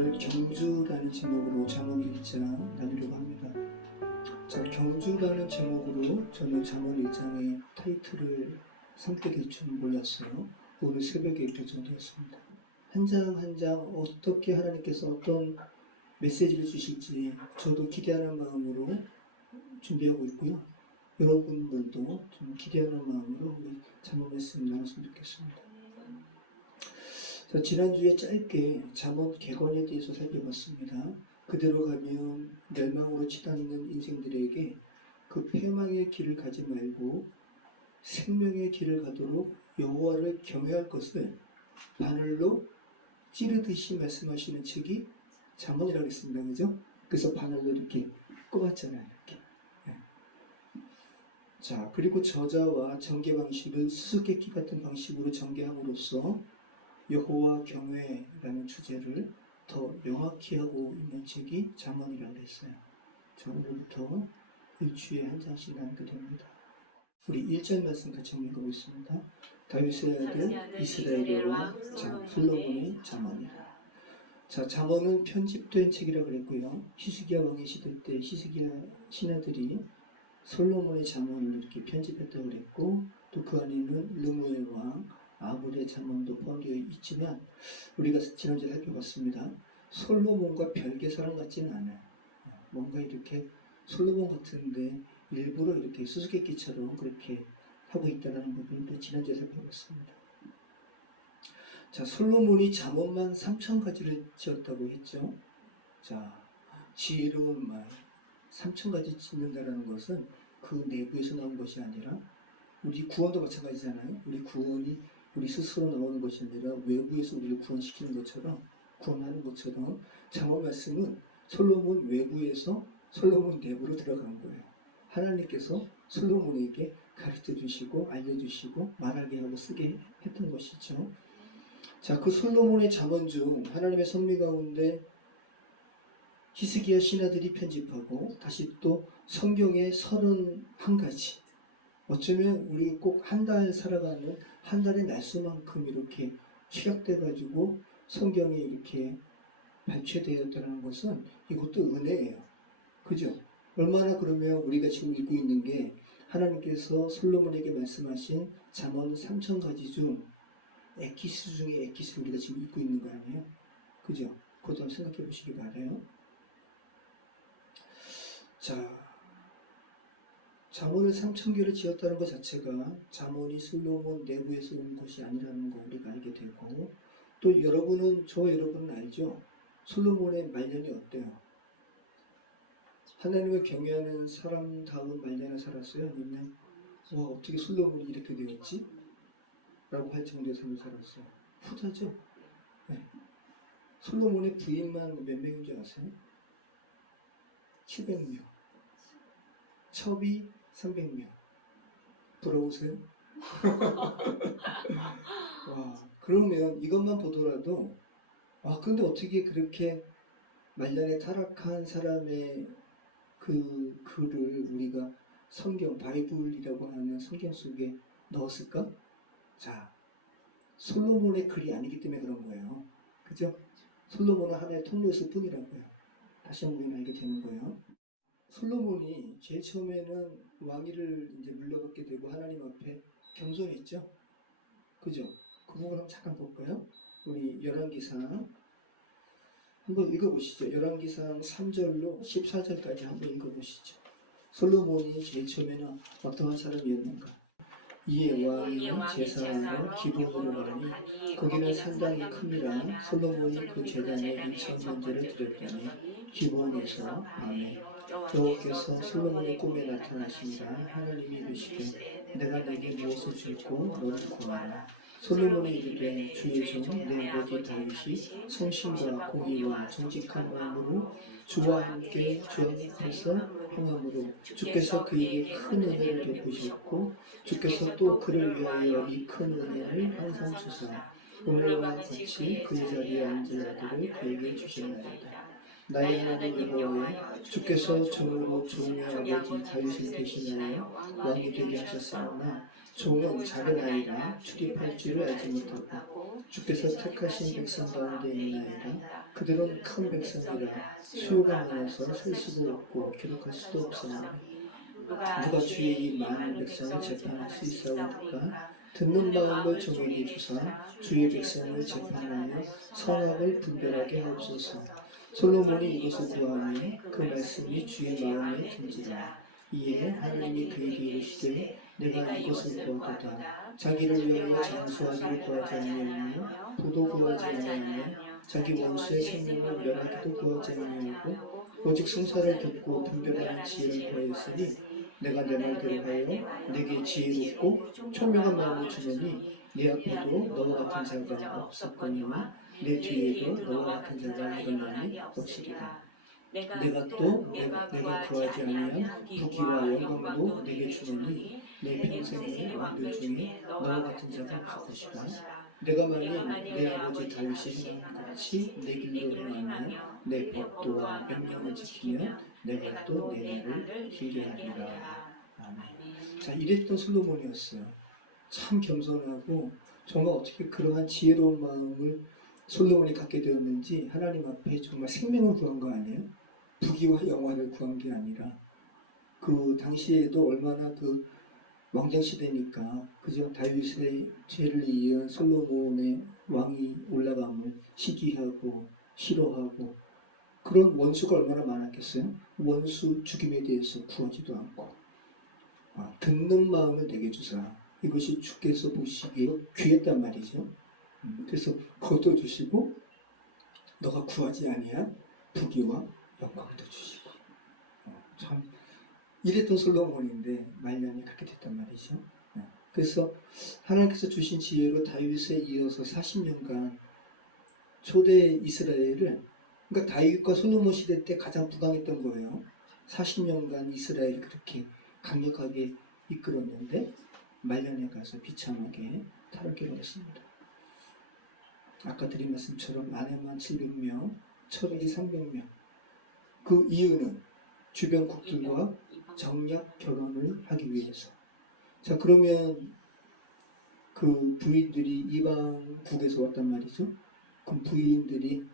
오늘 경주라는 제목으로 잠언 1장 나누려고 합니다. 자, 경주라는 제목으로 저는 잠언 1장의 타이틀을 삼게 될 줄은 몰랐어요. 오늘 새벽에 결정되었습니다. 한 장 한 장 어떻게 하나님께서 어떤 메시지를 주실지 저도 기대하는 마음으로 준비하고 있고요. 여러분들도 좀 기대하는 마음으로 우리 잠언 말씀 나눴으면 좋겠습니다. 자, 지난주에 짧게 잠언 객언에 대해서 살펴봤습니다. 그대로 가면 멸망으로 치닫는 인생들에게 그 패망의 길을 가지 말고 생명의 길을 가도록 여호와를 경외할 것을 바늘로 찌르듯이 말씀하시는 책이 잠언이라고 했습니다. 그죠? 그래서 바늘로 이렇게 꼽았잖아요. 이렇게. 네. 자, 그리고 저자와 전개 방식을 수수께끼 같은 방식으로 전개함으로써 여호와 경외라는 주제를 더 명확히 하고 있는 책이 잠언이라고 했어요. 자, 오늘부터 일주에 한 장씩 나누게 됩니다. 우리 1절 말씀 같이 읽어보겠습니다. 다윗의 아들 이스라엘의 왕 솔로몬의 잠언이라. 자, 잠언은 편집된 책이라고 그랬고요. 히스기야 왕의 시대 때 히스기야 신하들이 솔로몬의 잠언을 이렇게 편집했다고 그랬고, 또 그 안에는 르무엘 왕 아불의 잠언도 포함되어 있지만 우리가 지난주에 살펴봤습니다. 솔로몬과 별개 사람 같지는 않아요. 뭔가 이렇게 솔로몬 같은데 일부러 이렇게 수수께끼처럼 그렇게 하고 있다는 부분을 또 지난주에 살펴봤습니다. 자, 솔로몬이 잠언만 3,000가지를 지었다고 했죠. 자, 지혜로운 말 3,000가지 짓는다는 것은 그 내부에서 나온 것이 아니라 우리 구원도 마찬가지잖아요. 우리 구원이 우리 스스로 나오는 것이 아니라 외부에서 우리를 구원시키는 것처럼, 구원하는 것처럼 잠언 말씀은 솔로몬 외부에서 솔로몬 내부로 들어간 거예요. 하나님께서 솔로몬에게 가르쳐 주시고 알려주시고 말하게 하고 쓰게 했던 것이죠. 자, 그 솔로몬의 잠언 중 하나님의 섭리 가운데 히스기야 신하들이 편집하고 다시 또 성경의 31가지, 어쩌면 우리 꼭 한 달 살아가는 한 달의 날수만큼 이렇게 취약돼가지고 성경에 이렇게 발췌되었다는 것은 이것도 은혜예요. 그죠? 얼마나 그러면 우리가 지금 읽고 있는 게 하나님께서 솔로몬에게 말씀하신 잠언 3,000가지 중 엑기스 중에 엑기스를 우리가 지금 읽고 있는 거 아니에요? 그죠? 그것도 한번 생각해 보시기 바라요. 자, 잠언을 3,000개를 지었다는 것 자체가 잠언이 솔로몬 내부에서 온 것이 아니라는 거 우리가 알게 되고, 또 여러분은, 저와 여러분은 알죠? 솔로몬의 말년이 어때요? 하나님을 경외하는 사람다운 말년을 살았어요? 아니면 와, 어떻게 솔로몬이 이렇게 되었지? 라고 할 정도의 삶을 살았어요. 후자죠? 네. 솔로몬의 부인만 몇 명인 줄 아세요? 700명. 첩이 300명. 부러우세요? 와, 그러면 이것만 보더라도, 아, 근데 어떻게 그렇게 말년에 타락한 사람의 그 글을 우리가 성경, 바이블이라고 하는 성경 속에 넣었을까? 자, 솔로몬의 글이 아니기 때문에 그런 거예요. 그죠? 솔로몬은 하나의 통로였을 뿐이라고요. 다시 한번 알게 되는 거예요. 솔로몬이 제일 처음에는 왕위를 이제 물려받게 되고 하나님 앞에 겸손했죠. 그죠? 그 부분 한번 잠깐 볼까요? 우리 열왕기상 한번 읽어보시죠. 열왕기상 3절로 14절까지 한번 읽어보시죠. 솔로몬이 제일 처음에는 어떠한 사람이었는가? 이에 왕이 제사하러 기본으로 가니 거기는 상당히 큼이라 솔로몬이 그 제단에 2,000번제를 드렸더니 기본에서 밤에 여호와께서 솔로몬의 꿈에 나타나시니라. 하나님이 이르시되 내가 내게 무엇을 줄고 너를 구하라. 솔로몬이 이르되 주의 종 내 아버지 다윗이 성심과 공의와 정직한 마음으로 주와 함께 주 앞에서 행함으로 주께서 그에게 큰 은혜를 베푸셨고 주께서 또 그를 위하여 이 큰 은혜를 항상 주사 오늘과 같이 그의 자리에 앉을 아들을 그에게 주셨나이다. 나의 하나님 여호와여, 주께서 종으로 종의 아버지 다윗을 대신하여 왕이 되게 하셨사오나 종은 작은 아이라 출입할 줄을 알지 못하고 주께서 택하신 백성 가운데 있나이다. 그들은 큰 백성이라 수요가 많아서 셀 수도 없고 기록할 수도 없으니 누가 주의 이 많은 백성을 재판할 수 있사오니까 듣는 마음을 종에게 주사 주의 백성을 재판하여 선악을 분별하게 하옵소서. 솔로몬이 이것을 구하며 그 말씀이 주의 마음에 든지라. 이에 하나님이 그에게 이르시되 내가 이것을 구하도다. 자기를 위하여 장수하기를 구하지 아니하며 부도 구하지 아니하며 자기 원수의 생명을 멸하기도 구하지 아니하고 오직 성사를 듣고 분별하는 지혜를 구하였으니 내가 내 말대로 하여 내게 지혜롭고 총명한 마음을 주노니 네 앞에도 너와 같은 자가 없었거니와 내 뒤에도 너와 같은 자가 일어나니 없으리라. 내가 구하지 아니한 부귀와 영광도 내게 주노니 내 평생의 왕들 중에 너와 같은 자가 없을 것이라. 내가 만일 내 아버지 다윗이 행한 것 같이 내 길로 행하며 내 법도와 명령을 지키면 내가 또 내 일을 길게 하리라. 아멘. 자, 이랬던 솔로몬이었어요. 참 겸손하고 정말 어떻게 그러한 지혜로운 마음을 솔로몬이 갖게 되었는지 하나님 앞에 정말 생명을 구한 거 아니에요? 부귀와 영화를 구한 게 아니라 그 당시에도 얼마나 그 왕정 시대니까 그저 다윗의 죄를 이은 솔로몬의 왕이 올라감을 시기하고 싫어하고 그런 원수가 얼마나 많았겠어요? 원수 죽임에 대해서 구하지도 않고 듣는 마음을 내게 주사. 이것이 주께서 보시기에 귀했단 말이죠. 그래서 거둬주시고 너가 구하지 아니한 부귀와 영광도 주시고 참 이랬던 솔로몬인데 말년이 그렇게 됐단 말이죠. 그래서 하나님께서 주신 지혜로 다윗에 이어서 40년간 초대 이스라엘을 그러니까 다윗과 솔로몬 시대 때 가장 부강했던 거예요. 40년간 이스라엘을 그렇게 강력하게 이끌었는데 말년에 가서 비참하게 타락을 했습니다. 아까 드린 말씀처럼 아내만 700명, 철이 300명. 그 이유는 주변국들과 정략 결혼을 하기 위해서. 자, 그러면 그 부인들이 이방국에서 왔단 말이죠. 그 부인들이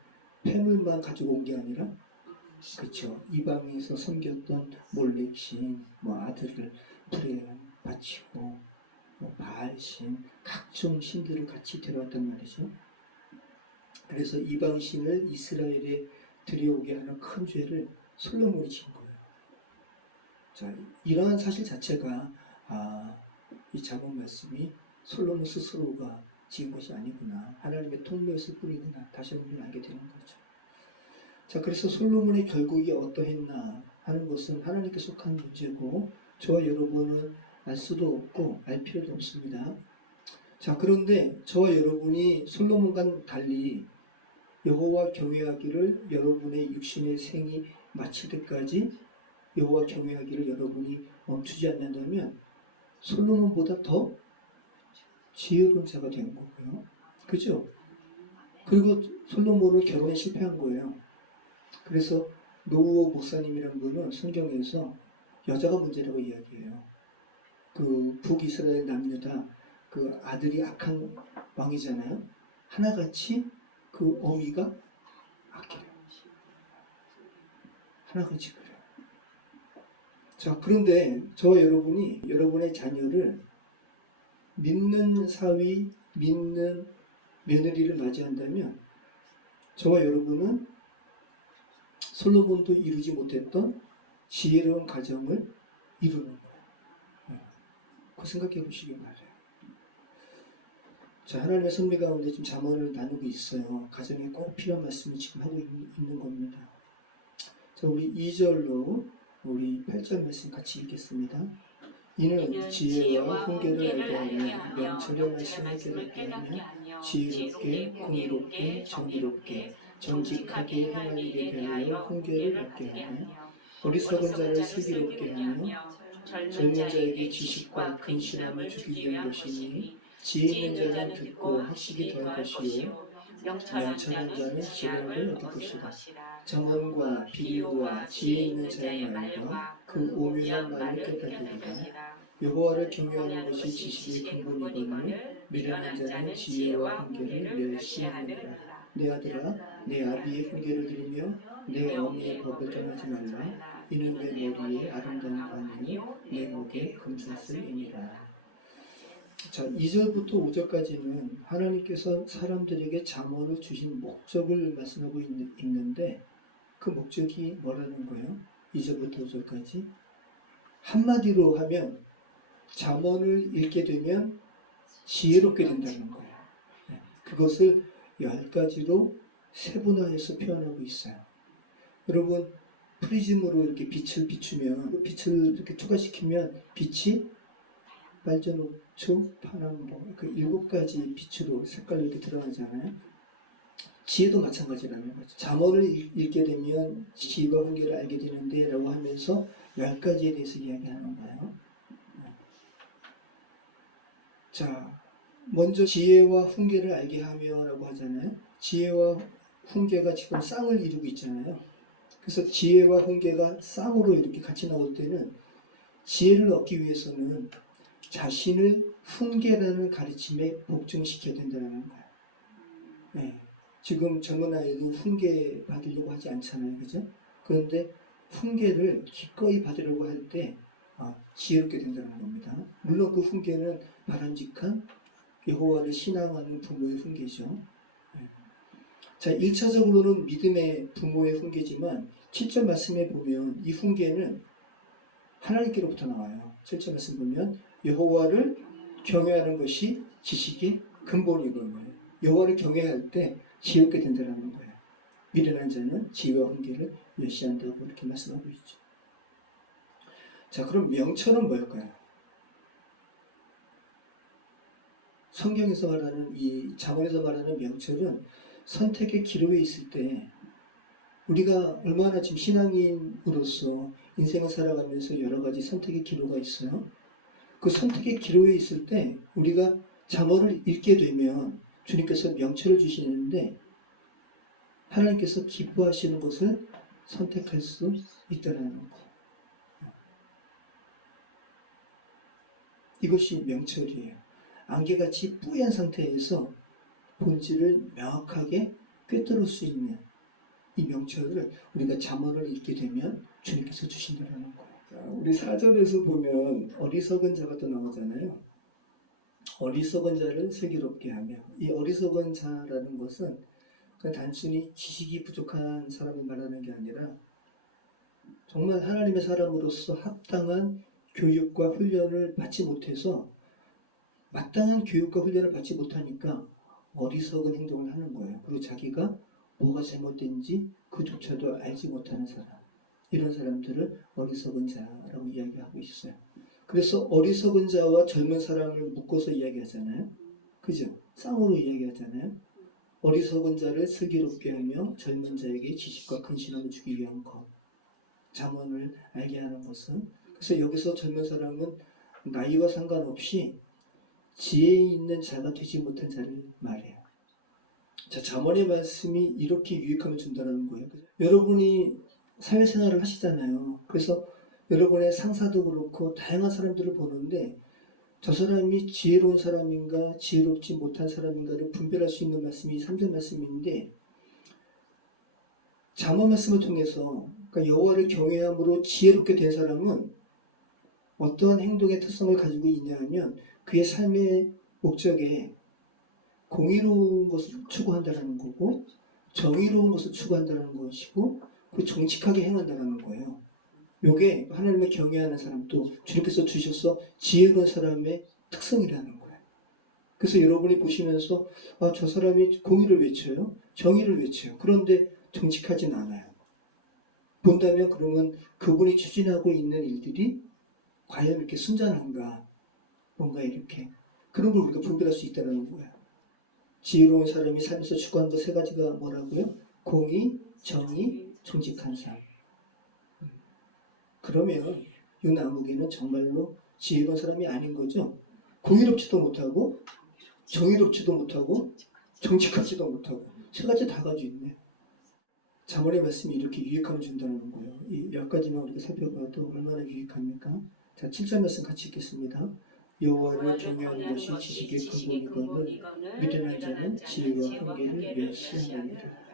폐물만 가지고 온 게 아니라 그렇죠. 이방에서 섬겼던 몰렉신, 아들을 불에 바치고 바알신, 각종 신들을 같이 데려왔단 말이죠. 그래서 이방신을 이스라엘에 들여오게 하는 큰 죄를 솔로몬이 진 거예요. 자, 이러한 사실 자체가 이 작은 말씀이 솔로몬 스스로가 지은 것이 아니구나. 하나님의 통로였을 뿐이구나. 다시 한번 알게 되는 거죠. 자, 그래서 솔로몬의 결국이 어떠했나 하는 것은 하나님께 속한 문제고 저와 여러분은 알 수도 없고 알 필요도 없습니다. 자, 그런데 저와 여러분이 솔로몬과는 달리 여호와 경외하기를 여러분의 육신의 생이 마칠 때까지 여호와 경외하기를 여러분이 멈추지 않는다면 솔로몬보다 더 지혜로운 자가 되는 거고요. 그죠? 그리고 솔로몬은 결혼에 실패한 거예요. 그래서 노우어 목사님이라는 분은 성경에서 여자가 문제라고 이야기해요. 그 북이스라엘 남유다 그 아들이 악한 왕이잖아요. 하나같이 그 어미가 악해요. 하나같이 그래요. 자, 그런데 저와 여러분이 여러분의 자녀를 믿는 사위, 믿는 며느리를 맞이한다면 저와 여러분은 솔로몬도 이루지 못했던 지혜로운 가정을 이루는 거예요. 그 생각해 보시기 바라요. 자, 하나님의 섭리 가운데 지금 잠언을 나누고 있어요. 가정에 꼭 필요한 말씀을 지금 하고 있는 겁니다. 자, 우리 2절로 우리 8절 말씀 같이 읽겠습니다. 이는 지혜와 훈계를 알게 하며 명철의 말씀을 깨닫게 하며 지혜롭게 공의롭게 정의롭게 정직하게 행할 일에 대하여 훈계를 얻게 하며 어리석은 자를 슬기롭게 하며 젊은 자에게 지식과 근신함을 주기 위한 것이니 지혜 있는 자는 듣고 학식이 더할 것이요 명철한 자는 지혜를 얻을 것이다. 정언과 비유와 지혜 있는 자의 말과 그 오묘한 말을 깨달으리라. 여호와를 경외하는 것이 지식의 근본이거늘 미련한 자는 지혜와 훈계를 멸시하느니라. 내 아들아, 내 아비의 훈계를 들으며 내 어미의 법을 떠나지 말라. 이는 내 머리에 아름다운 관이요 내 목에 금사슬이니라. 자, 2절부터 5절까지는 하나님께서 사람들에게 잠언을 주신 목적을 말씀하고 있는데 그 목적이 뭐라는 거예요? 2절부터 5절까지 한마디로 하면 잠언을 읽게 되면 지혜롭게 된다는 거예요. 그것을 10가지로 세분화해서 표현하고 있어요. 여러분, 프리즘으로 이렇게 빛을 비추면 그 빛을 이렇게 투과시키면 빛이 빨전옥초, 파남보 그 7가지 빛으로 색깔로 이렇게 드러나잖아요. 지혜도 마찬가지라는 거죠. 잠언을 읽게 되면 지혜와 훈계를 알게 되는데 라고 하면서 10가지에 대해서 이야기하는 거예요. 자, 먼저 지혜와 훈계를 알게 하며 라고 하잖아요. 지혜와 훈계가 지금 쌍을 이루고 있잖아요. 그래서 지혜와 훈계가 쌍으로 이렇게 같이 나올 때는 지혜를 얻기 위해서는 자신을 훈계라는 가르침에 복종시켜야 된다는 거예요. 네. 지금 젊은 아이도 훈계 받으려고 하지 않잖아요. 그죠? 그런데 훈계를 기꺼이 받으려고 할 때 지혜롭게 된다는 겁니다. 물론 그 훈계는 바람직한 여호와를 신앙하는 부모의 훈계죠. 네. 자, 1차적으로는 믿음의 부모의 훈계지만 7절 말씀에 보면 이 훈계는 하나님께로부터 나와요. 7절 말씀 보면 여호와를 경외하는 것이 지식의 근본이거든요. 여호와를 경외할 때 지혜롭게 된다는 거예요. 미련한 자는 지혜와 훈계를 멸시한다고 이렇게 말씀하고 있죠. 자, 그럼 명철은 뭘까요? 성경에서 말하는 이 잠언에서 말하는 명철은 선택의 기로에 있을 때 우리가 얼마나 지금 신앙인으로서 인생을 살아가면서 여러 가지 선택의 기로가 있어요. 그 선택의 기로에 있을 때 우리가 잠언을 읽게 되면 주님께서 명철을 주시는데 하나님께서 기뻐하시는 것을 선택할 수 있다는 것. 이것이 명철이에요. 안개같이 뿌연 상태에서 본질을 명확하게 꿰뚫을 수 있는 이 명철을 우리가 잠언을 읽게 되면 주님께서 주신다는 거예요. 우리 사전에서 보면 어리석은 자가 또 나오잖아요. 어리석은 자를 슬기롭게 하며, 이 어리석은 자라는 것은 그냥 단순히 지식이 부족한 사람을 말하는 게 아니라 정말 하나님의 사람으로서 합당한 교육과 훈련을 받지 못해서 마땅한 교육과 훈련을 받지 못하니까 어리석은 행동을 하는 거예요. 그리고 자기가 뭐가 잘못된지 그조차도 알지 못하는 사람, 이런 사람들을 어리석은 자라고 이야기하고 있어요. 그래서 어리석은 자와 젊은 사람을 묶어서 이야기하잖아요. 그죠? 쌍으로 이야기하잖아요. 어리석은 자를 슬기롭게 하며 젊은 자에게 지식과 근신함을 주기 위한 것. 잠언을 알게 하는 것은, 그래서 여기서 젊은 사람은 나이와 상관없이 지혜 있는 자가 되지 못한 자를 말해요. 자, 잠언의 말씀이 이렇게 유익함을 준다는 거예요. 여러분이 사회생활을 하시잖아요. 그래서 여러분의 상사도 그렇고 다양한 사람들을 보는데 저 사람이 지혜로운 사람인가 지혜롭지 못한 사람인가를 분별할 수 있는 말씀이 3절 말씀인데, 잠언 말씀을 통해서 그러니까 여호와를 경외함으로 지혜롭게 된 사람은 어떠한 행동의 특성을 가지고 있냐 하면 그의 삶의 목적에 공의로운 것을 추구한다는 거고 정의로운 것을 추구한다는 것이고 그리고 정직하게 행한다는 거예요. 요게 하나님을 경외하는 사람, 또 주님께서 주셔서 지혜로운 사람의 특성이라는 거예요. 그래서 여러분이 보시면서 저 사람이 공의를 외쳐요. 정의를 외쳐요. 그런데 정직하진 않아요. 본다면 그러면 그분이 추진하고 있는 일들이 과연 이렇게 순전한가, 뭔가 이렇게 그런 걸 우리가 분별할 수 있다는 거예요. 지혜로운 사람이 삶에서 추구하는 것 3가지가 뭐라고요? 공의, 정의, 정직한 삶. 그러면 이 나무개는 정말로 지혜로운 사람이 아닌 거죠. 공의롭지도 못하고 정의롭지도 못하고 정직하지도 못하고 3가지 다 가지고 있네요. 잠언의 말씀이 이렇게 유익함을 준다는 거예요. 이 10가지만 우리가 살펴봐도 얼마나 유익합니까? 자, 7절 말씀 같이 읽겠습니다. 여호와를 경외하는 것이 지식의 근본이거늘 미련한 자는 지혜와 훈계를 멸시하느니라.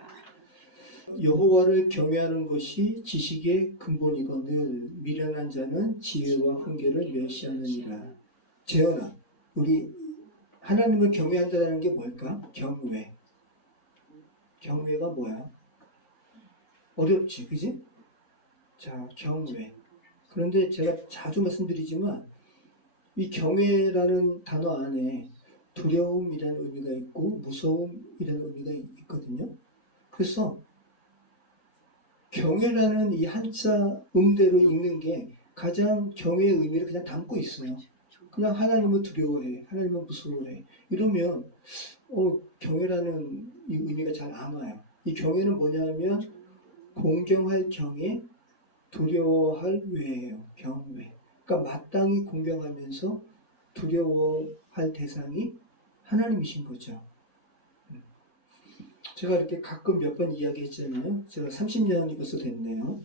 여호와를 경외하는 것이 지식의 근본이거늘 미련한 자는 지혜와 훈계를 멸시하느니라. 재현아, 우리 하나님을 경외한다는 게 뭘까? 경외. 경외가 뭐야? 어렵지, 그지? 자, 경외. 그런데 제가 자주 말씀드리지만 이 경외라는 단어 안에 두려움이라는 의미가 있고 무서움이라는 의미가 있거든요. 그래서 경외라는 이 한자 음대로 읽는 게 가장 경외의 의미를 그냥 담고 있어요. 그냥 하나님을 두려워해, 하나님을 무서워해. 이러면 경외라는 이 의미가 잘 안 와요. 이 경외는 뭐냐면 공경할 경외, 두려워할 외예요. 경외. 그러니까 마땅히 공경하면서 두려워할 대상이 하나님이신 거죠. 제가 이렇게 가끔 몇 번 이야기했잖아요. 제가 30년이 벌써 됐네요.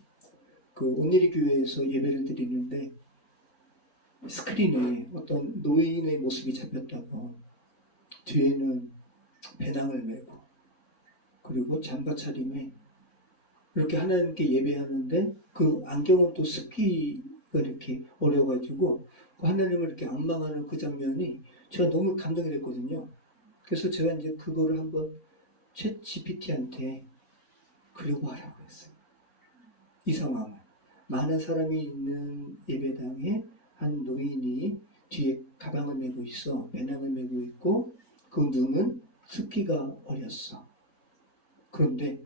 그 온누리 교회에서 예배를 드리는데 스크린에 어떤 노인의 모습이 잡혔다고, 뒤에는 배낭을 메고 그리고 잠바 차림에 이렇게 하나님께 예배하는데 그 안경은 또 습기가 이렇게 어려가지고 하나님을 이렇게 앙망하는 그 장면이 제가 너무 감동이 됐거든요. 그래서 제가 이제 그거를 한번 챗 GPT한테 그리고 하라고 했어요. 이 상황을. 많은 사람이 있는 예배당에 한 노인이 뒤에 가방을 메고 있어. 배낭을 메고 있고 그 눈은 습기가 어렸어. 그런데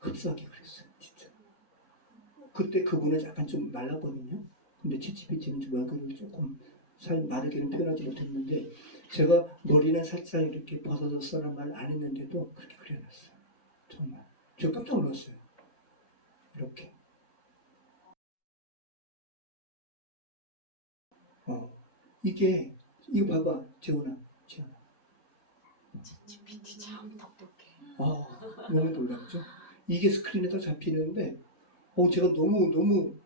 흡사하게 그랬어요. 진짜. 그때 그분은 약간 좀 말랐거든요. 근데 챗GPT는 좀 얼굴을 조금 마르게는 표현하지 못했는데 제가 머리는 살짝 이렇게 벗어졌어란 말 안 했는데도 그렇게 그려놨어요. 정말. 저 깜짝 놀랐어요. 이렇게. 이거 봐봐, 재훈아. GPT 참 똑똑해. 너무 놀랍죠? 이게 스크린에다 잡히는데, 제가 너무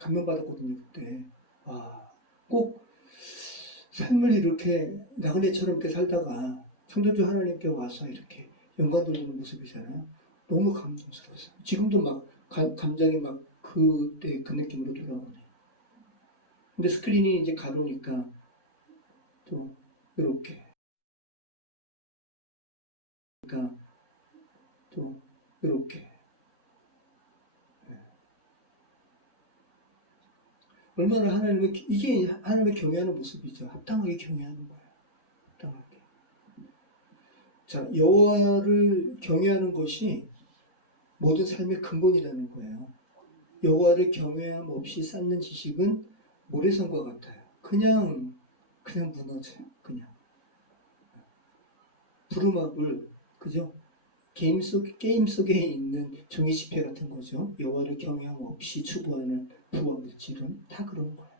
감명받았거든요, 그때. 꼭 삶을 이렇게 나그네처럼 이렇게 살다가 창조주 하나님께 와서 이렇게 영광 돌리는 모습이잖아요. 너무 감동스러웠어요. 지금도 막 감정이 막 그때 그 느낌으로 돌아오네. 근데 스크린이 이제 가로니까 또 이렇게, 그러니까 또 이렇게. 얼마나 이게 하나님을 경외하는 모습이죠. 합당하게 경외하는 거예요. 합당하게. 자, 여호와를 경외하는 것이 모든 삶의 근본이라는 거예요. 여호와를 경외함 없이 쌓는 지식은 모래성과 같아요. 그냥 무너져요. 그냥. 부루마블, 그죠? 게임 속에 있는 종이 지폐 같은 거죠. 여호와를 경외함 없이 추구하는 부와 물질은 다 그런 거예요.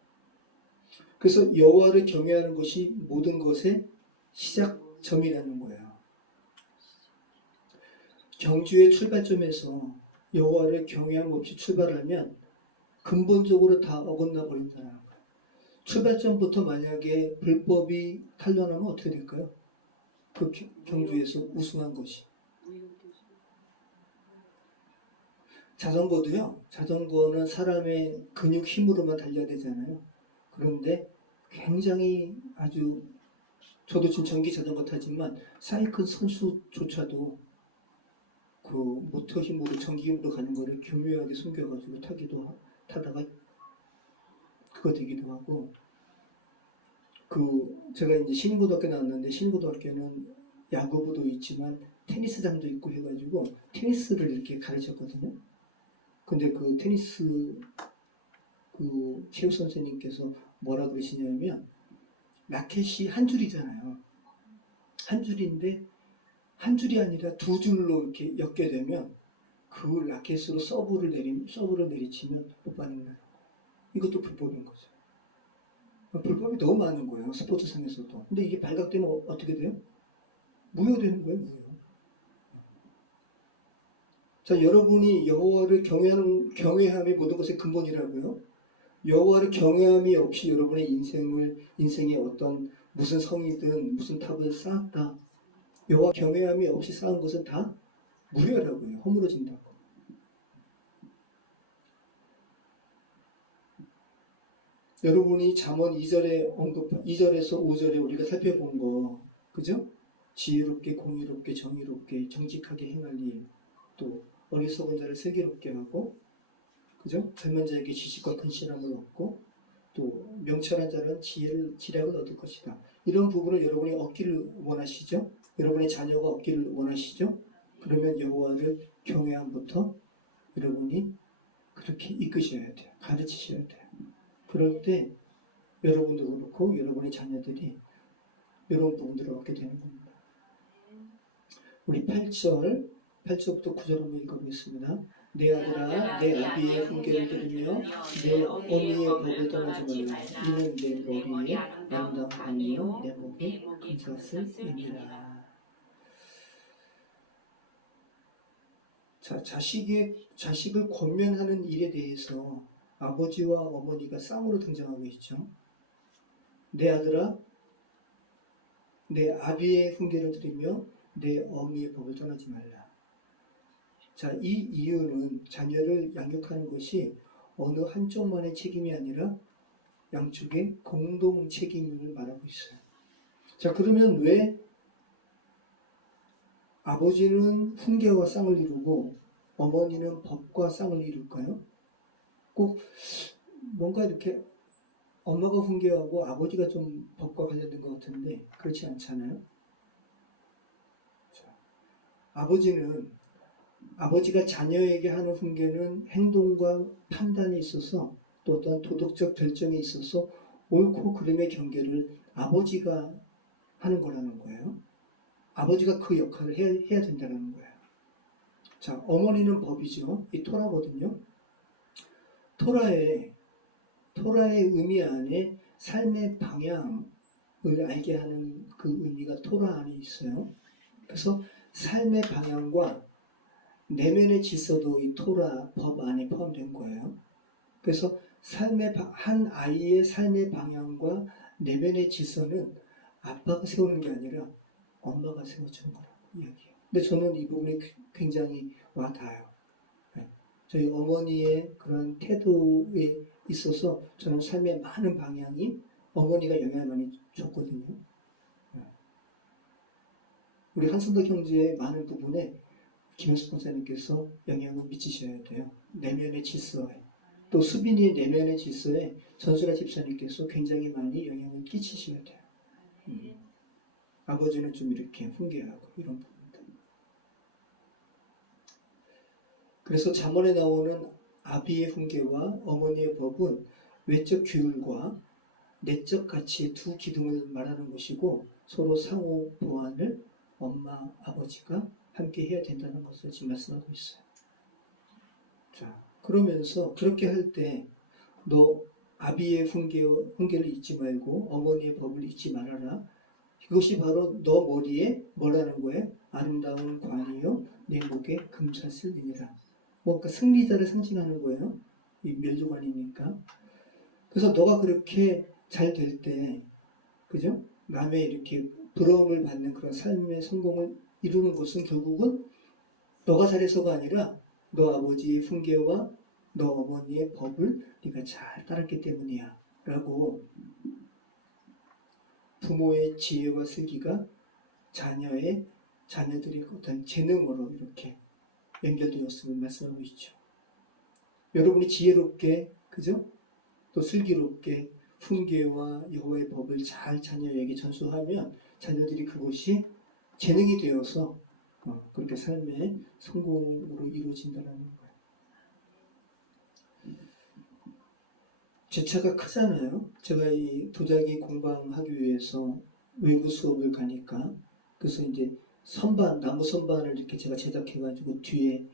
그래서 여호와를 경외하는 것이 모든 것의 시작점이라는 거예요. 경주의 출발점에서 여호와를 경외함 없이 출발하면 근본적으로 다 어긋나 버린다는 거예요. 출발점부터 만약에 불법이 탄로나면 어떻게 될까요? 그 경주에서 우승한 것이. 자전거도요. 자전거는 사람의 근육 힘으로만 달려야 되잖아요. 그런데 굉장히 아주, 저도 지금 전기 자전거 타지만 사이클 선수조차도 그 모터 힘으로 전기 힘으로 가는 거를 교묘하게 숨겨가지고 타다가 그거 되기도 하고. 제가 이제 신인고등학교 나왔는데 신인고등학교는 야구부도 있지만 테니스장도 있고 해가지고 테니스를 이렇게 가르쳤거든요. 근데 그 테니스 체육 선생님께서 뭐라 그러시냐면 라켓이 한 줄이잖아요. 한 줄인데 한 줄이 아니라 두 줄로 이렇게 엮게 되면 그 라켓으로 서브를 내리치면 못 받는 거예요. 이것도 불법인 거죠. 불법이 너무 많은 거예요. 스포츠상에서도. 근데 이게 발각되면 어떻게 돼요? 무효되는 거예요. 무효. 자, 여러분이 여호와를 경외함이 모든 것의 근본이라고요. 여호와를 경외함이 없이 여러분의 인생에 어떤 무슨 성이든 무슨 탑을 쌓았다. 여호와 경외함이 없이 쌓은 것은 다 무료라고요. 허물어진다고. 여러분이 잠언 2절에 2절에서 5절에 우리가 살펴본 거, 그죠? 지혜롭게, 공의롭게, 정의롭게, 정직하게 행할 일, 또 어리석은 자를 슬기롭게 하고, 그죠? 젊은 자에게 지식과 근신함을 얻고, 또 명철한 자는 지략을 얻을 것이다. 이런 부분을 여러분이 얻기를 원하시죠? 여러분의 자녀가 얻기를 원하시죠? 그러면 여호와를 경외함부터 여러분이 그렇게 이끄셔야 돼요. 가르치셔야 돼요. 그럴 때 여러분도 그렇고 여러분의 자녀들이 이런 부분들을 얻게 되는 겁니다. 우리 8절부터 9절 한번 읽어보겠습니다. 내 아들아 내 아비의 훈계를 들으며 내 어미의 법을 떠나지 말라. 이는 내 머리에 아름다운 관이요 내 목에 금사슬이니라. 자, 자식을 권면하는 일에 대해서 아버지와 어머니가 쌍으로 등장하고 있죠. 내 아들아 내 아비의 훈계를 들으며 내 어미의 법을 떠나지 말라. 자, 이 이유는 자녀를 양육하는 것이 어느 한쪽만의 책임이 아니라 양쪽의 공동 책임을 말하고 있어요. 자, 그러면 왜 아버지는 훈계와 쌍을 이루고 어머니는 법과 쌍을 이룰까요? 꼭 뭔가 이렇게 엄마가 훈계하고 아버지가 좀 법과 관련된 것 같은데 그렇지 않잖아요. 자, 아버지가 자녀에게 하는 훈계는 행동과 판단에 있어서 또 어떤 도덕적 결정에 있어서 옳고 그름의 경계를 아버지가 하는 거라는 거예요. 아버지가 그 역할을 해야 된다는 거예요. 자, 어머니는 법이죠. 이 토라거든요. 토라의 의미 안에 삶의 방향을 알게 하는 그 의미가 토라 안에 있어요. 그래서 삶의 방향과 내면의 질서도 이 토라 법 안에 포함된 거예요. 그래서 한 아이의 삶의 방향과 내면의 질서는 아빠가 세우는 게 아니라 엄마가 세워주는 거라고 이야기해요. 근데 저는 이 부분이 굉장히 와닿아요. 저희 어머니의 그런 태도에 있어서 저는 삶의 많은 방향이 어머니가 영향을 많이 줬거든요. 우리 한선덕 형제의 많은 부분에 김현수 권사님께서 영향을 미치셔야 돼요. 내면의 질서에. 또 수빈이의 내면의 질서에 전수라 집사님께서 굉장히 많이 영향을 끼치셔야 돼요. 아버지는 좀 이렇게 훈계하고 이런 부분들. 그래서 잠언에 나오는 아비의 훈계와 어머니의 법은 외적 규율과 내적 가치의 두 기둥을 말하는 것이고 서로 상호 보완을 엄마, 아버지가 함께 해야 된다는 것을 지금 말씀하고 있어요. 자, 그러면서 그렇게 할 때 너 아비의 훈계를 잊지 말고 어머니의 법을 잊지 말아라. 이것이 바로 너 머리에 뭐라는 거예요? 아름다운 관이요 내 목에 금사슬이니라. 뭔가 승리자를 상징하는 거예요. 이 멸류관이니까. 그래서 너가 그렇게 잘 될 때, 그죠? 남의 이렇게 부러움을 받는 그런 삶의 성공을 이루는 것은 결국은 너가 잘해서가 아니라 너 아버지의 훈계와 너 어머니의 법을 네가 잘 따랐기 때문이야 라고 부모의 지혜와 슬기가 자녀들의 어떤 재능으로 이렇게 연결되었음을 말씀하고 있죠. 여러분이 지혜롭게, 그죠? 또 슬기롭게 훈계와 여호와의 법을 잘 자녀에게 전수하면 자녀들이 그것이 재능이 되어서 그렇게 삶의 성공으로 이루어진다는 거예요. 제 차가 크잖아요. 제가 이 도자기 공방하기 위해서 외부 수업을 가니까 그래서 이제 나무 선반을 이렇게 제가 제작해가지고 뒤에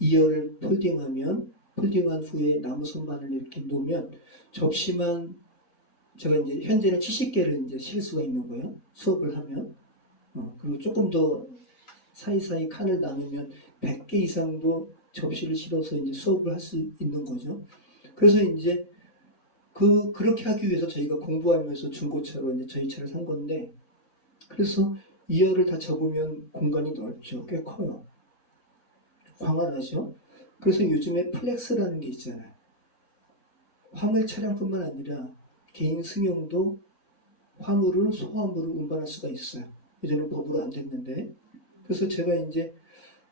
2열을 폴딩한 후에 나무 선반을 이렇게 놓으면 접시만 제가 이제 현재는 70개를 이제 실 수가 있는 거예요. 수업을 하면. 그리고 조금 더 사이사이 칸을 나누면 100개 이상도 접시를 실어서 이제 수업을 할 수 있는 거죠. 그래서 이제 그렇게 하기 위해서 저희가 공부하면서 중고차로 이제 저희 차를 산 건데, 그래서 2열을 다 접으면 공간이 넓죠. 꽤 커요. 광활하죠. 그래서 요즘에 플렉스라는 게 있잖아요. 화물 차량뿐만 아니라 개인 승용도 화물을 소화물을 운반할 수가 있어요. 예전에 법으로 안 됐는데. 그래서 제가 이제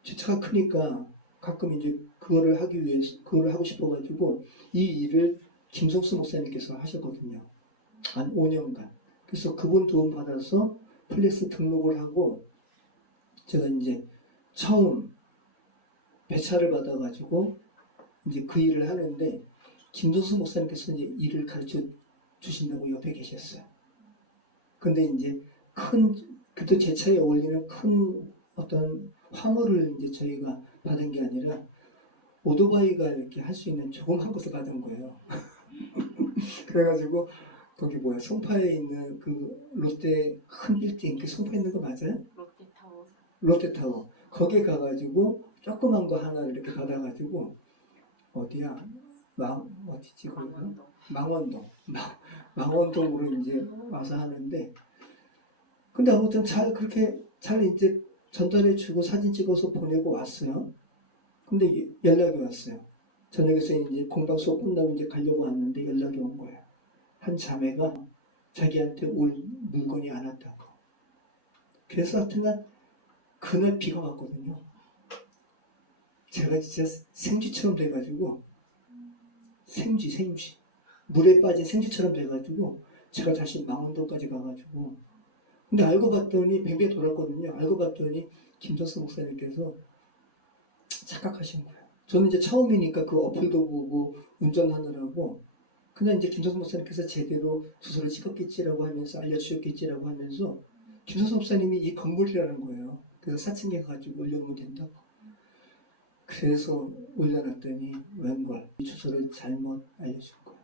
제 차가 크니까 가끔 이제 그거를 하기 위해서 그거를 하고 싶어가지고 이 일을 김성수 목사님께서 하셨거든요. 한 5년간. 그래서 그분 도움 받아서 플렉스 등록을 하고 제가 이제 처음 배차를 받아가지고 이제 그 일을 하는데 김성수 목사님께서 이제 일을 가르쳐 주신다고 옆에 계셨어요. 근데 이제 그때 제 차에 어울리는 큰 어떤 화물을 이제 저희가 받은 게 아니라 오토바이가 이렇게 할 수 있는 조그만 것을 받은 거예요. 그래가지고 거기 뭐야 송파에 있는 그 롯데 큰 빌딩 그 송파에 있는 거 맞아요? 롯데타워. 롯데타워 거기에 가가지고 조그만 거 하나 이렇게 받아가지고 어디야 어디지 거기가 망원동. 망원동으로 이제 와서 하는데 근데 아무튼 그렇게 잘 이제 전달해주고 사진 찍어서 보내고 왔어요. 근데 연락이 왔어요. 저녁에서 이제 공방 수업 끝나고 이제 가려고 왔는데 연락이 온 거예요. 한 자매가 자기한테 올 물건이 안 왔다고. 그래서 하여튼간 그날 비가 왔거든요. 제가 진짜 생쥐처럼 돼가지고 생쥐 물에 빠진 생쥐처럼 돼가지고 제가 다시 망원동까지 가가지고 근데 알고 봤더니 뱅뱅 돌았거든요. 알고 봤더니 김덕수 목사님께서 착각하신 거예요. 저는 이제 처음이니까 그 어플도 보고 운전하느라고 그냥 이제 김성수 목사님께서 제대로 주소를 찍었겠지라고 하면서 알려주셨겠지라고 하면서 김성수 목사님이 이 건물이라는 거예요. 그래서 4층에 가지고 올려놓으면 된다고. 그래서 올려놨더니 웬걸 이 주소를 잘못 알려준 거예요.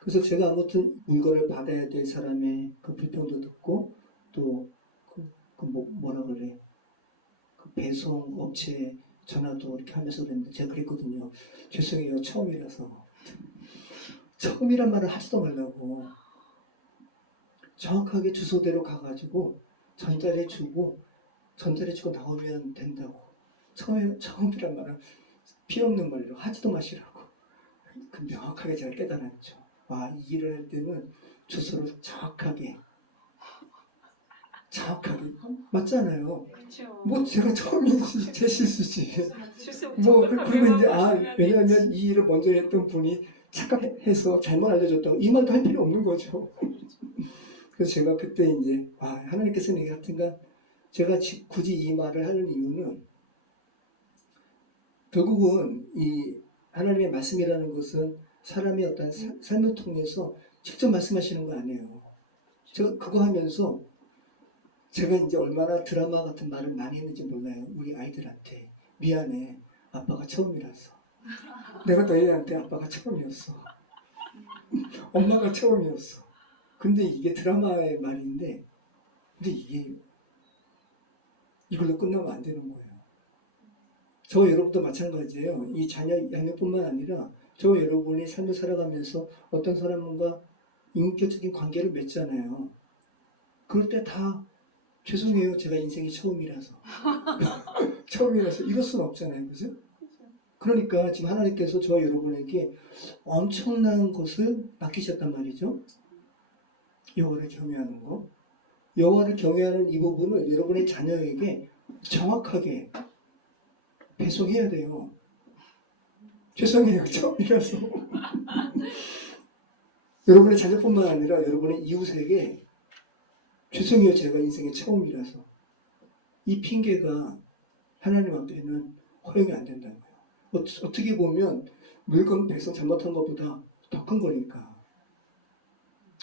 그래서 제가 아무튼 물건을 받아야 될 사람의 그 불평도 듣고 또 뭐라 그래 그 배송 업체 전화도 이렇게 하면서 그랬는데 제가 그랬거든요. 죄송해요 처음이라서. 처음이란 말을 하지도 말라고 정확하게 주소대로 가가지고 전달해주고 나오면 된다고 처음이란 말은 필요 없는 말로 하지도 마시라고 그 명확하게 제가 깨달았죠. 이 일을 할 때는 주소를 정확하게 맞잖아요. 그렇죠. 뭐 제가 처음이지 제 실수지. 실수 그리고 이제 왜냐하면 이 일을 먼저 했던 분이 착각해서 잘못 알려줬다고 이 말도 할 필요 없는 거죠. 그래서 제가 그때 이제 하나님께서는 하여튼간 제가 굳이 이 말을 하는 이유는 결국은 이 하나님의 말씀이라는 것은 사람의 어떤 삶을 통해서 직접 말씀하시는 거 아니에요. 제가 그거 하면서 제가 이제 얼마나 드라마 같은 말을 많이 했는지 몰라요. 우리 아이들한테 미안해 아빠가 처음이라서 내가 너희한테 아빠가 처음이었어. 엄마가 처음이었어. 근데 이게 드라마의 말인데 근데 이게 이걸로 끝나면 안 되는 거예요. 저와 여러분도 마찬가지예요. 이 자녀 양육뿐만 아니라 저와 여러분이 삶을 살아가면서 어떤 사람과 인격적인 관계를 맺잖아요. 그럴 때 다 죄송해요. 제가 인생이 처음이라서. 처음이라서 이럴 수는 없잖아요. 그죠? 그러니까 지금 하나님께서 저와 여러분에게 엄청난 것을 맡기셨단 말이죠. 여호와를 경외하는 거. 여호와를 경외하는 이 부분을 여러분의 자녀에게 정확하게 배송해야 돼요. 죄송해요. 처음이라서. 여러분의 자녀뿐만 아니라 여러분의 이웃에게 죄송해요. 제가 인생의 처음이라서. 이 핑계가 하나님 앞에는 허용이 안 된다고요. 어떻게 보면 물건 배송 잘못한 것보다 더 큰 거니까.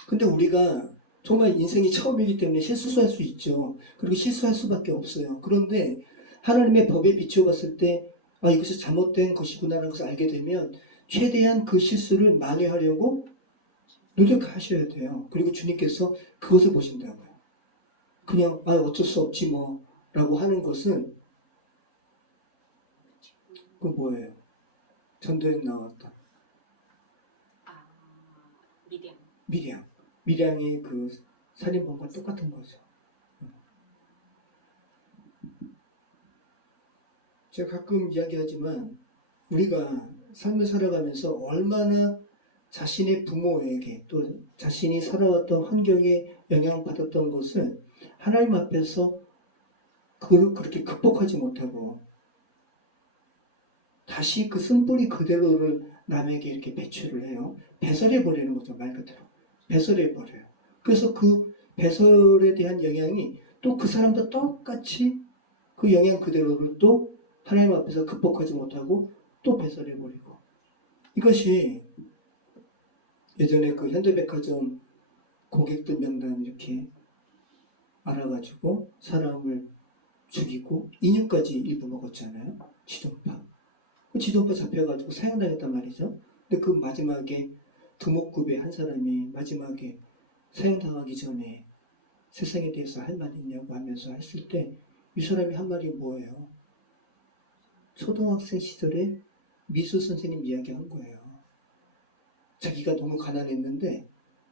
근데 우리가 정말 인생이 처음이기 때문에 실수할 수 있죠. 그리고 실수할 수밖에 없어요. 그런데 하나님의 법에 비추어 봤을 때 이것이 잘못된 것이구나라는 것을 알게 되면 최대한 그 실수를 만회하려고 노력하셔야 돼요. 그리고 주님께서 그것을 보신다고요. 그냥 어쩔 수 없지 뭐 라고 하는 것은 그 뭐예요? 전도에 나왔다. 밀양의 그 살인범과 똑같은 거죠. 제가 가끔 이야기하지만 우리가 삶을 살아가면서 얼마나 자신의 부모에게 또 자신이 살아왔던 환경에 영향받았던 것을 하나님 앞에서 그걸 그렇게 극복하지 못하고 다시 그 쓴뿌리 그대로를 남에게 이렇게 배출을 해요. 배설해 버리는 거죠, 말 그대로. 배설해 버려요. 그래서 그 배설에 대한 영향이 또 그 사람도 똑같이 그 영향 그대로를 또 하나님 앞에서 극복하지 못하고 또 배설해 버리고. 이것이 예전에 그 현대백화점 고객들 명단 이렇게 알아가지고 사람을 죽이고 인육까지 일부 먹었잖아요. 지존파. 그 지존파 잡혀가지고 사형당했단 말이죠. 근데 그 마지막에 두목급의 한 사람이 마지막에 사형당하기 전에 세상에 대해서 할 말이 있냐고 하면서 했을 때 이 사람이 한 말이 뭐예요? 초등학생 시절에 미술 선생님 이야기한 거예요. 자기가 너무 가난했는데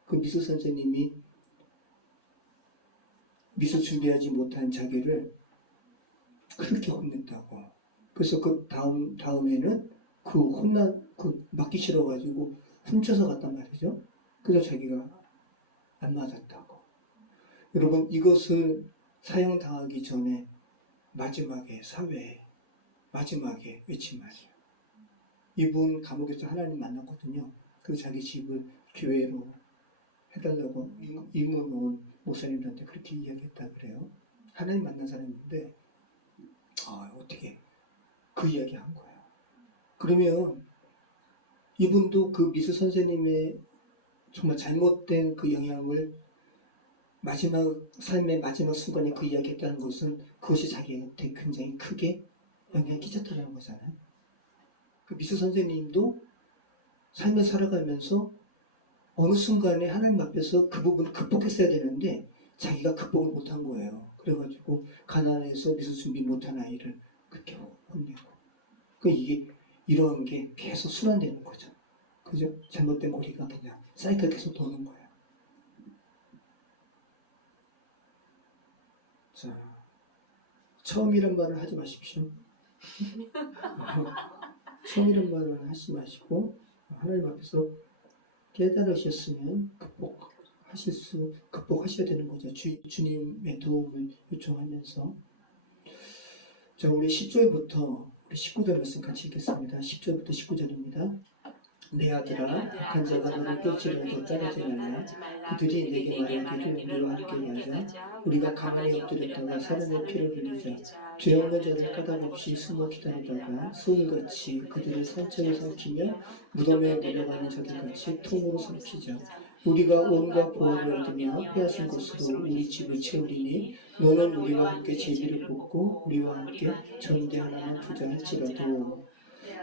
그 미술 선생님이 미술 준비하지 못한 자기를 그렇게 혼냈다고. 그래서 그 다음에는 맞기 싫어가지고 훔쳐서 갔단 말이죠. 그래서 자기가 안 맞았다고. 여러분, 이것을 사형당하기 전에 마지막에 사회에 마지막에 외친 말이에요. 이분 감옥에서 하나님 만났거든요. 그래서 자기 집을 교회로 해달라고 이문 온 목사님들한테 그렇게 이야기했다 그래요. 하나님 만난 사람인데 어떻게 그 이야기 한 거예요. 그러면 이분도 그 미술 선생님의 정말 잘못된 그 영향을 삶의 마지막 순간에 그 이야기 했다는 것은 그것이 자기한테 굉장히 크게 영향을 끼쳤다는 거잖아요. 그 미술 선생님도 삶을 살아가면서 어느 순간에 하나님 앞에서 그 부분을 극복했어야 되는데 자기가 극복을 못한 거예요. 그래가지고 가난해서 미술 준비 못한 아이를 그렇게 혼내고. 이게 이런 게 계속 순환되는 거죠. 그죠? 잘못된 고리가 그냥 사이클 계속 도는 거예요. 자, 처음이란 말을 하지 마십시오. 처음이란 말을 하지 마시고 하나님 앞에서 깨달으셨으면 극복하셔야 되는 거죠. 주님의 도움을 요청하면서. 자, 우리 10절부터 우리 19절 말씀 같이 읽겠습니다. 10절부터 19절입니다. 내 아들아, 악한 자가 너를 쫓으려도 따르지 말라. 그들이 내게 말하기를 우리와 함께 가자. 우리가 가만히 엎드렸다가 사람의 피를 흘리자. 죄 없는 자를 까닭없이 숨어 기다리다가 소울같이 그들을 산처에 삼키며 무덤에 내려가는 자들같이 통으로 삼키자. 우리가 온갖 보호를 얻으며 빼앗은 것으로 우리 집을 채우리니 너는 우리와 함께 제비를 뽑고 우리와 함께 전대 하나만 투자할지라도.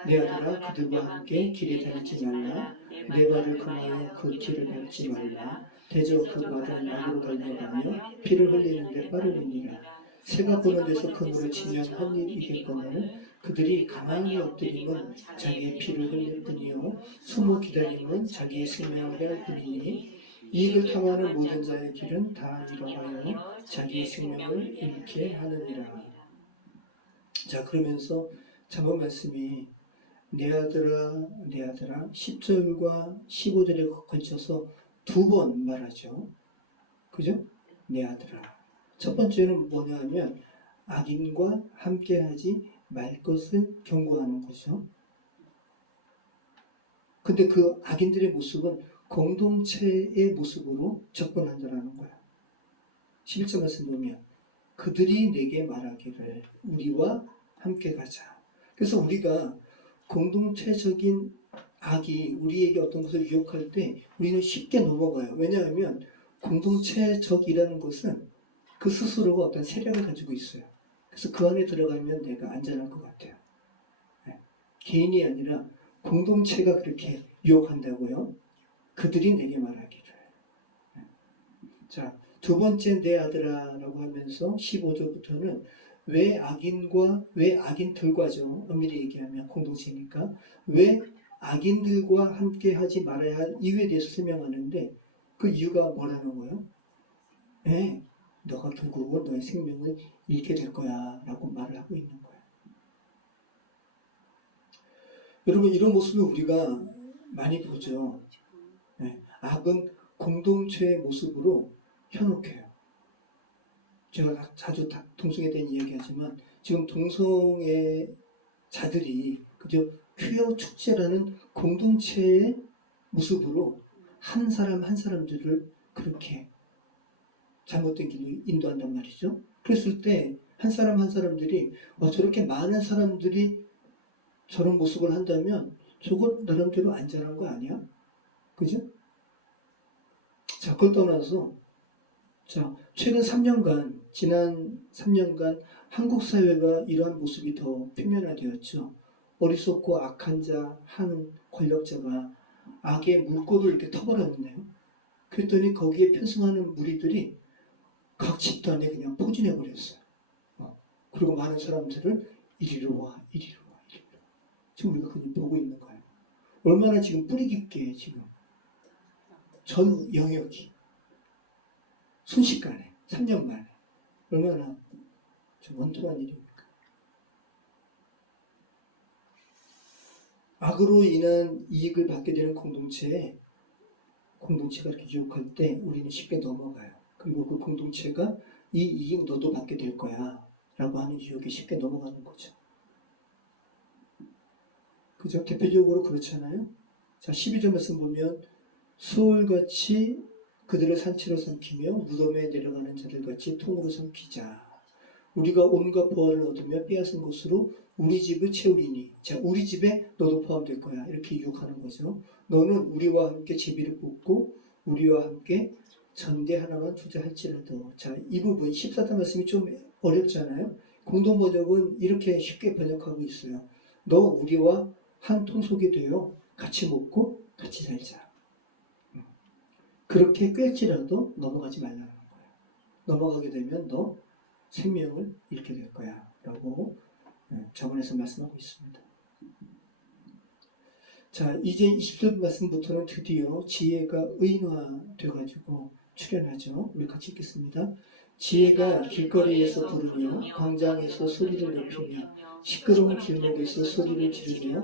내 아들아, 그들과 함께 길에 다니지 말라. 내 발을 금하여 그 길을 밟지 말라. 대저 그 발은 악으로 달려가며 피를 흘리는데 빠르니라. 새가 보는 데서 그물을 치면 한 일이겠거늘 그들이 가만히 엎드림은 자기의 피를 흘릴 뿐이요 숨어 기다림은 자기의 생명을 해할 뿐이니 이익을 탐하는 모든 자의 길은 다 잃어가여 자기의 생명을 잃게 하느니라. 자, 그러면서 잠언 말씀이 내 아들아, 내 아들아 10절과 15절에 걸쳐서 두 번 말하죠. 그죠? 내 아들아. 첫 번째는 뭐냐 하면 악인과 함께하지 말 것을 경고하는 거죠. 근데 그 악인들의 모습은 공동체의 모습으로 접근한다는 거야. 11절 말씀 보면 그들이 내게 말하기를 우리와 함께 가자. 그래서 우리가 공동체적인 악이 우리에게 어떤 것을 유혹할 때 우리는 쉽게 넘어가요. 왜냐하면 공동체적이라는 것은 그 스스로가 어떤 세력을 가지고 있어요. 그래서 그 안에 들어가면 내가 안전할 것 같아요. 네. 개인이 아니라 공동체가 그렇게 유혹한다고요. 그들이 내게 말하기를. 네. 자, 두 번째 내 아들아라고 하면서 15절부터는 왜 악인들과죠. 엄밀히 얘기하면 공동체니까 왜 악인들과 함께 하지 말아야 할 이유에 대해서 설명하는데 그 이유가 뭐라는 거예요? 네, 너가 결국은 너의 생명을 잃게 될 거야 라고 말을 하고 있는 거예요. 여러분, 이런 모습을 우리가 많이 보죠. 네, 악은 공동체의 모습으로 현혹해요. 제가 자주 동성애에 대한 이야기하지만 지금 동성애 자들이 그저 퀴어 축제라는 공동체의 모습으로 한 사람 한 사람들을 그렇게 잘못된 길로 인도한단 말이죠. 그랬을 때 한 사람 한 사람들이 저렇게 많은 사람들이 저런 모습을 한다면 저건 나름대로 안전한 거 아니야? 그죠? 자, 그걸 떠나서 자, 최근 3년간, 지난 3년간 한국 사회가 이러한 모습이 더 표면화되었죠. 어리석고 악한 자, 한 권력자가 악의 물꼬를 이렇게 터버렸네요. 그랬더니 거기에 편승하는 무리들이 각 집단에 그냥 포진해버렸어요. 그리고 많은 사람들을 이리로 와, 이리로 와, 이리로 와. 지금 우리가 그걸 보고 있는 거예요. 얼마나 지금 뿌리 깊게 지금 전 영역이 순식간에 3년 만에 얼마나 좀 원통한 일입니까? 악으로 인한 이익을 받게 되는 공동체가 이렇게 유혹할 때 우리는 쉽게 넘어가요. 그리고 그 공동체가 이 이익 너도 받게 될 거야 라고 하는 유혹에 쉽게 넘어가는 거죠. 그죠? 대표적으로 그렇잖아요. 자, 12절 말씀 보면 소울같이 그들을 산채로 삼키며 무덤에 내려가는 자들같이 통으로 삼키자. 우리가 온갖 보화를 얻으며 빼앗은 것으로 우리 집을 채우리니. 자, 우리 집에 너도 포함될 거야. 이렇게 유혹하는 거죠. 너는 우리와 함께 제비를 뽑고 우리와 함께 전대 하나만 투자할지라도. 자, 이 부분 14절 말씀이 좀 어렵잖아요. 공동 번역은 이렇게 쉽게 번역하고 있어요. 너 우리와 한 통속이 되어 같이 먹고 같이 살자. 그렇게 꿰일지라도 넘어가지 말라는 거예요. 넘어가게 되면 너 생명을 잃게 될 거야 라고 저번에서 말씀하고 있습니다. 자, 이제 20절 말씀부터는 드디어 지혜가 의인화돼가지고 출현하죠. 우리 같이 읽겠습니다. 지혜가 길거리에서 부르며 광장에서 소리를 높이며 시끄러운 길목에서 소리를 지르며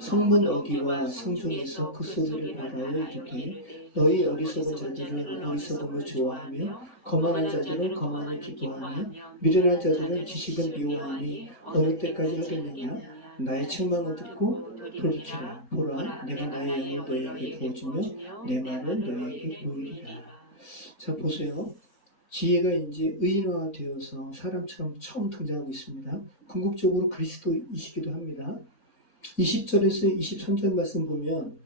성문 어귀와 성중에서 그 소리를 말하여 이르되 너희 어리석은 자들은 어리석음을 좋아하며 거만한 자들은 거만을 기뻐하며 미련한 자들은 지식을 미워하니 어느 때까지 하겠느냐. 나의 책망을 듣고 돌이키라. 보라, 내가 나의 영을 너희에게 부어주며 내 말을 너희에게 보이리라. 자, 보세요. 지혜가 이제 의인화되어서 사람처럼 처음 등장하고 있습니다. 궁극적으로 그리스도이시기도 합니다. 20절에서 23절 말씀 보면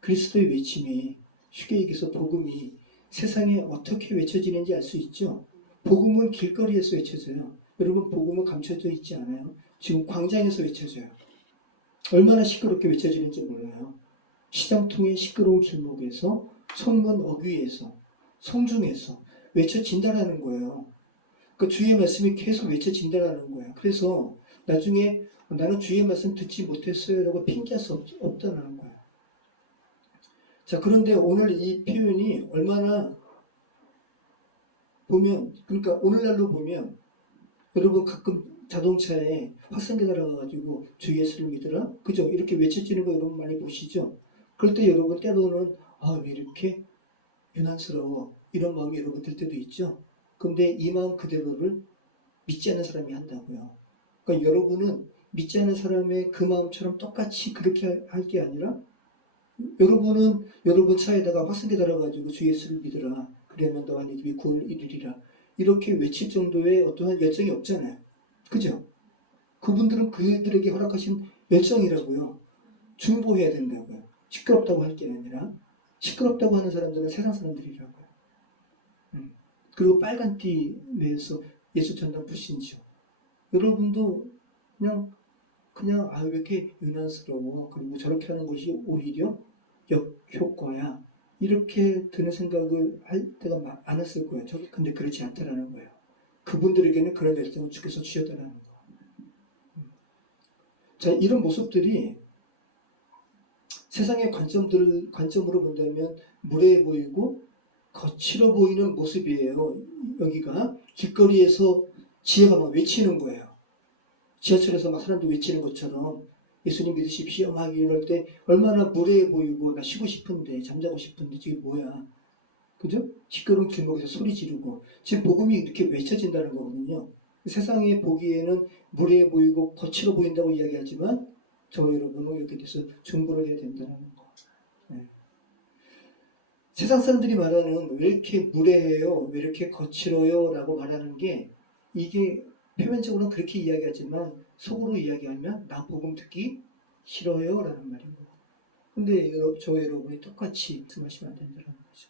그리스도의 외침이, 쉽게 얘기해서 복음이 세상에 어떻게 외쳐지는지 알 수 있죠. 복음은 길거리에서 외쳐져요. 여러분, 복음은 감춰져 있지 않아요. 지금 광장에서 외쳐져요. 얼마나 시끄럽게 외쳐지는지 몰라요. 시장통의 시끄러운 길목에서, 성문 어귀에서, 성중에서 외쳐진다라는 거예요. 그러니까 주의 말씀이 계속 외쳐진다라는 거예요. 그래서 나중에 나는 주의 말씀 듣지 못했어요 라고 핑계할 수 없다는 거예요. 자, 그런데 오늘 이 표현이 얼마나 보면, 그러니까 오늘날로 보면 여러분 가끔 자동차에 확성기 달아가지고 주 예수를 믿으라? 그죠? 이렇게 외쳐지는 거 여러분 많이 보시죠? 그럴 때 여러분 때로는 왜 이렇게 유난스러워 이런 마음이 여러분 들 때도 있죠? 근데 이 마음 그대로를 믿지 않는 사람이 한다고요. 그러니까 여러분은 믿지 않는 사람의 그 마음처럼 똑같이 그렇게 할 게 아니라 여러분은 여러분 차에다가 확성기 달아가지고 주 예수를 믿으라. 그러면 너와 네 집이 구원을 이루리라. 이렇게 외칠 정도의 어떠한 열정이 없잖아요. 그죠? 그분들은 그들에게 허락하신 열정이라고요. 중보해야 된다고요. 시끄럽다고 할 게 아니라 시끄럽다고 하는 사람들은 세상 사람들이라고요. 그리고 빨간 띠 외에서 예수 전당 불신이죠. 여러분도 그냥 왜 이렇게 유난스러워. 그리고 저렇게 하는 것이 오히려 역효과야. 이렇게 드는 생각을 할 때가 많았을 거예요. 근데 그렇지 않다라는 거예요. 그분들에게는 그런 열정을 주께서 주셨다라는 거. 자, 이런 모습들이 세상의 관점으로 본다면 무례해 보이고 거칠어 보이는 모습이에요. 여기가 길거리에서 지혜가 막 외치는 거예요. 지하철에서 막 사람들 외치는 것처럼 예수님 믿으십시오 막 이럴 때 얼마나 무례해 보이고 나 쉬고 싶은데 잠자고 싶은데 저게 뭐야. 그죠? 시끄러운 길목에서 소리 지르고 지금 복음이 이렇게 외쳐진다는 거거든요. 세상에 보기에는 무례해 보이고 거칠어 보인다고 이야기하지만 저 여러분은 이렇게 돼서 중보를 해야 된다는 거. 네. 세상 사람들이 말하는 왜 이렇게 무례해요? 왜 이렇게 거칠어요? 라고 말하는 게 이게 표면적으로는 그렇게 이야기하지만 속으로 이야기하면 나 복음 듣기 싫어요? 라는 말인 거예요. 근데 저 여러분이 똑같이 말씀하시면 안 된다는 거죠.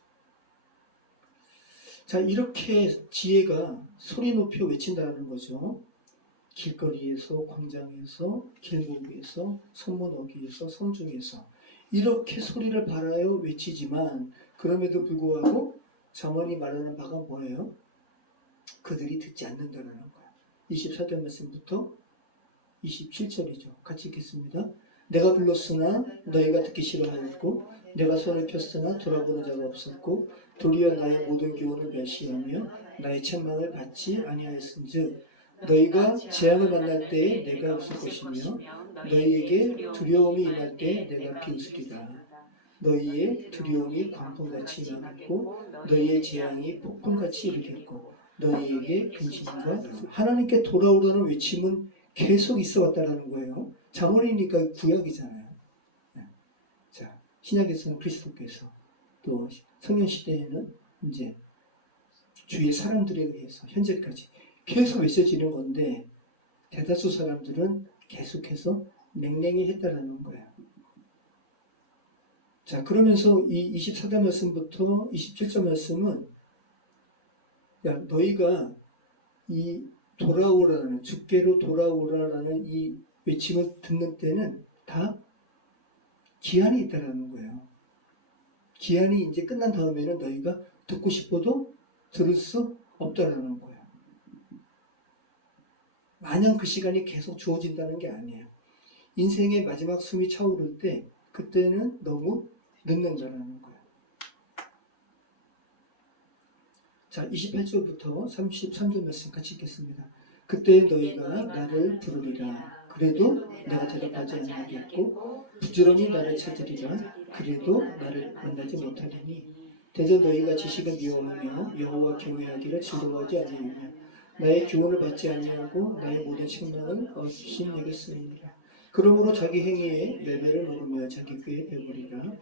자, 이렇게 지혜가 소리 높여 외친다는 거죠. 길거리에서, 광장에서, 길목에서, 선문 어귀에서, 성중에서 이렇게 소리를 발하여 외치지만 그럼에도 불구하고 잠언이 말하는 바가 뭐예요? 그들이 듣지 않는다는 거예요. 24절 말씀부터 27절이죠. 같이 읽겠습니다. 내가 불렀으나 너희가 듣기 싫어하였고 내가 손을 폈으나 돌아보는 자가 없었고 도리어 나의 모든 교훈을 멸시하며 나의 책망을 받지 아니하였은즉 너희가 재앙을 만날 때에 내가 웃을 것이며 너희에게 두려움이 임할 때 내가 비웃으리라. 너희의 두려움이 광풍같이 임하겠고 너희의 재앙이 폭풍같이 이르겠고 너희에게 근심과 하나님께 돌아오라는 외침은 계속 있어 왔다라는 거예요. 잠언이니까 구약이잖아요. 자, 신약에서는 그리스도께서 또 성령 시대에는 이제 주위의 사람들에 의해서 현재까지 계속 외쳐지는 건데 대다수 사람들은 계속해서 맹랭이 했다라는 거예요. 자, 그러면서 이 24절 말씀부터 27절 말씀은 야, 너희가 이 돌아오라는 주께로 돌아오라라는 이 외침을 듣는 때는 다 기한이 있다라는 거예요. 기한이 이제 끝난 다음에는 너희가 듣고 싶어도 들을 수 없다라는 거예요. 마냥 그 시간이 계속 주어진다는 게 아니에요. 인생의 마지막 숨이 차오를 때 그때는 너무 늦는다라는 거예요. 자, 28절부터 33절 말씀 같이 읽겠습니다. 그때 너희가 나를 부르리라. 그래도 내가 대답하지 아니하겠고 부지런히 나를 찾으리라. 그래도 나를 만나지 못하리니 대저 너희가 지식을 미워하며 여호와 경외하기를 즐거워하지 아니하며 나의 교훈을 받지 아니하고 나의 모든 책망을 없인 여겼으니라. 그러므로 자기 행위에 멸매를 먹으며 자기 꾀에 배부리라.